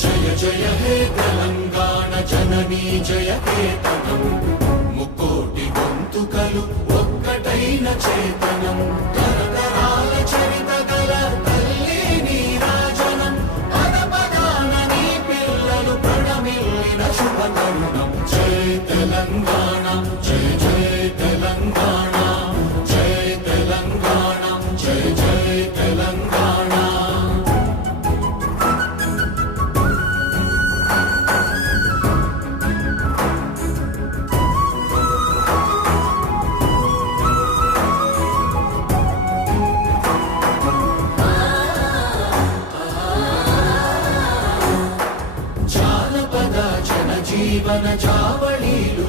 జయ జయ హే తెలంగాణ జననీ జయ కేతనం ముక్కోటి గొంతుకలు ఒక్కటైన చేతనం తరతరాల చరిత గల తల్లి నీరాజనం పద పదాన నీ పిల్లలు ప్రణమిల్లిన శుభ తరుణం జయ తెలంగాణ జయ జయ తెలంగాణ జయ తెలంగాణ జయ జయ తెలంగాణ జీవన చావళీలు